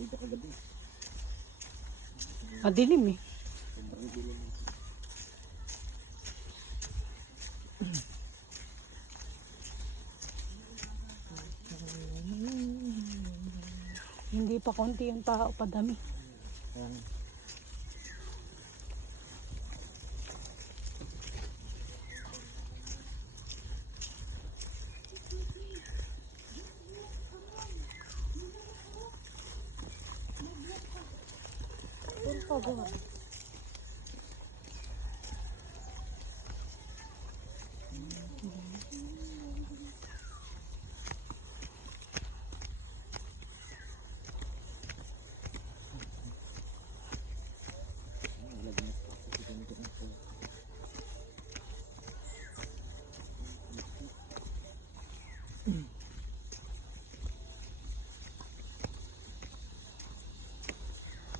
dito kagabi. Madilim eh. Sobrang dilim. Hindi pa konti yung tao, padami. Ayan. Por favor.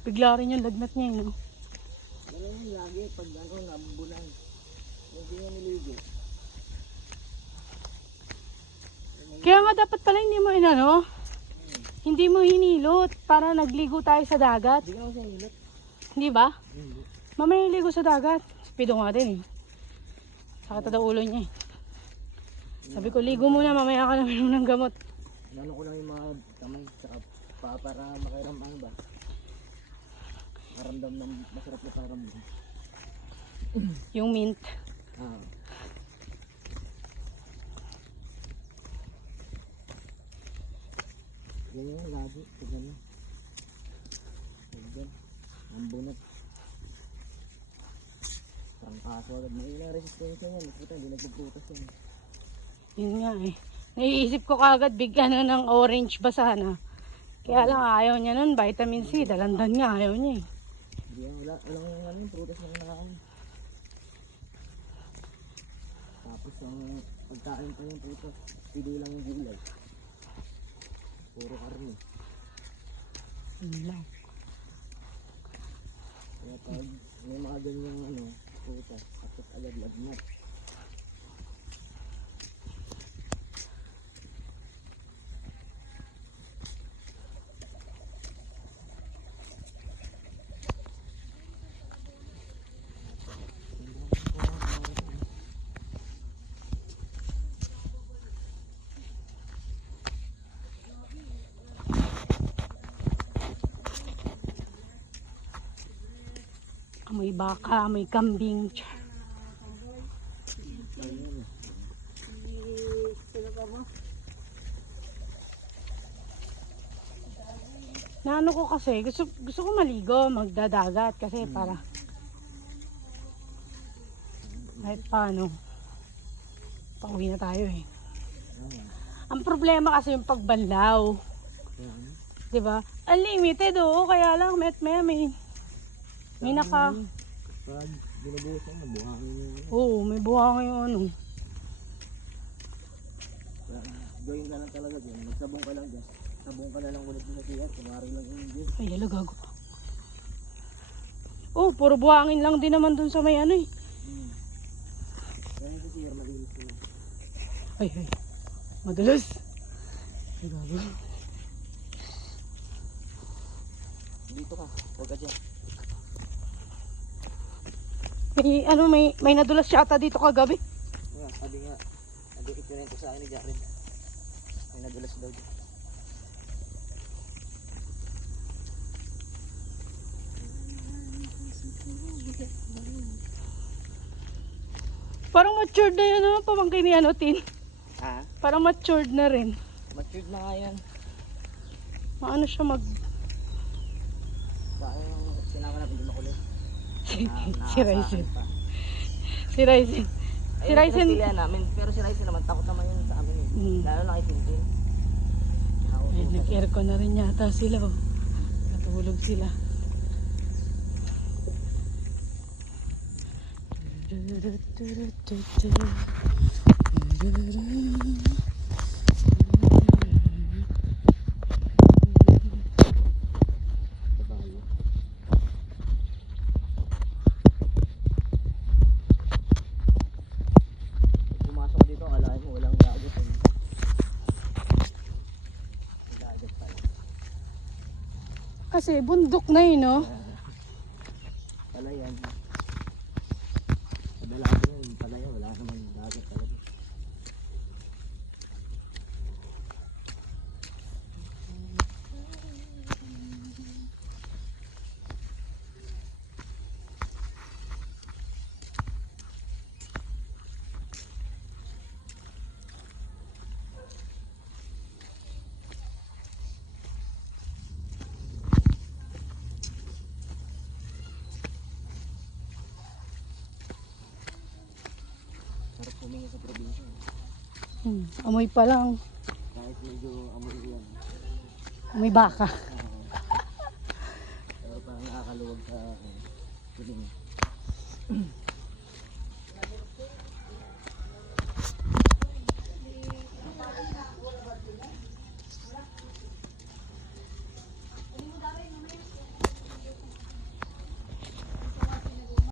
Bigla rin yung lagnat niya, no? Ganun yung lagi pag ano, nabubulan. Hindi nga niligo. Kaya nga dapat pala hindi mo inano, hindi mo hinilot para nagligo tayo sa dagat. Hindi ka ako sa hilot. Hindi ba? Hindi. Mamaya ligo sa dagat. Speedo nga din eh. Sakit na ulo niya eh. Sabi ko, ligo muna, mamaya ka na minom ng gamot. Ano ko lang yung mga kamay saka paa para makiramdam ba? Maramdam ng masarap na paramdam. Yung mint. Ah. Yan yung lagi. Tignan mo. Tignan. Ang bunot. Parang kaso agad. May ilang resistensya yan. Kita, hindi nagpuputas yan. Yun nga eh. Naiisip ko kagad bigyan na ng orange basahan ah. Kaya lang ayaw niya nun, vitamin C. Dalandan nga, ayaw niya eh. Hindi yan. Walang ano yung prutas na kinakain. Tapos ang pagkain pa yung prutas. Pili lang yung gulay. Puro karne. Yun lang. Kaya pag may mga ganyang ano, prutas, takot agad lagnat. Amoy baka, amoy kambing. Naano ko kasi, gusto ko maligo, magdadagat kasi para kahit paano pauwi na tayo eh. Ang problema kasi yung pagbanlaw, 'di ba? Unlimited oo, kaya lang may naka Pag binubusan, mabuhangin yung ano. oo, may buhangin yung ano. Gawin ka lang talaga dyan. Magsabong ka lang dyan. Sabong ka na lang ulit sa tiyan. Kumari lang yung dyan. Ay, gago. Oh, puro buhangin lang din naman dun sa may ano eh. Kaya yung tiyan, malinis ko. Ay. Madulas. Ay, gago. Dito ka. Huwag ka dyan. May nadulas siya ata dito kagabi. Sabi nga, nag-ikwento sa akin ni Jared. May nadulas daw dyan. Parang matured na yan ano, pamangkin ni ano, Tin. Ha? Parang matured na rin. Matured na nga yan. Maano siya Baka yung sinama na hindi makulit. Si Ryzen. Si Ryzen. Si Ryzen. Ayun namin, pero si Ryzen naman takot naman yun sa amin eh. Lalo na kay Tintin. Ay, nag-aircon na rin yata sila oh. Natulog sila. Pumasok dito, akalain mo walang dagat eh. Dagat pala. kasi bundok na yun, no? Palayan. Kadalasan yun, palayan. Wala naman dagat talaga. Sarap huminga sa probinsya. Amoy pa lang. Kahit medyo amoy yan. Amoy baka. Pero parang nakakaluwag sa piling.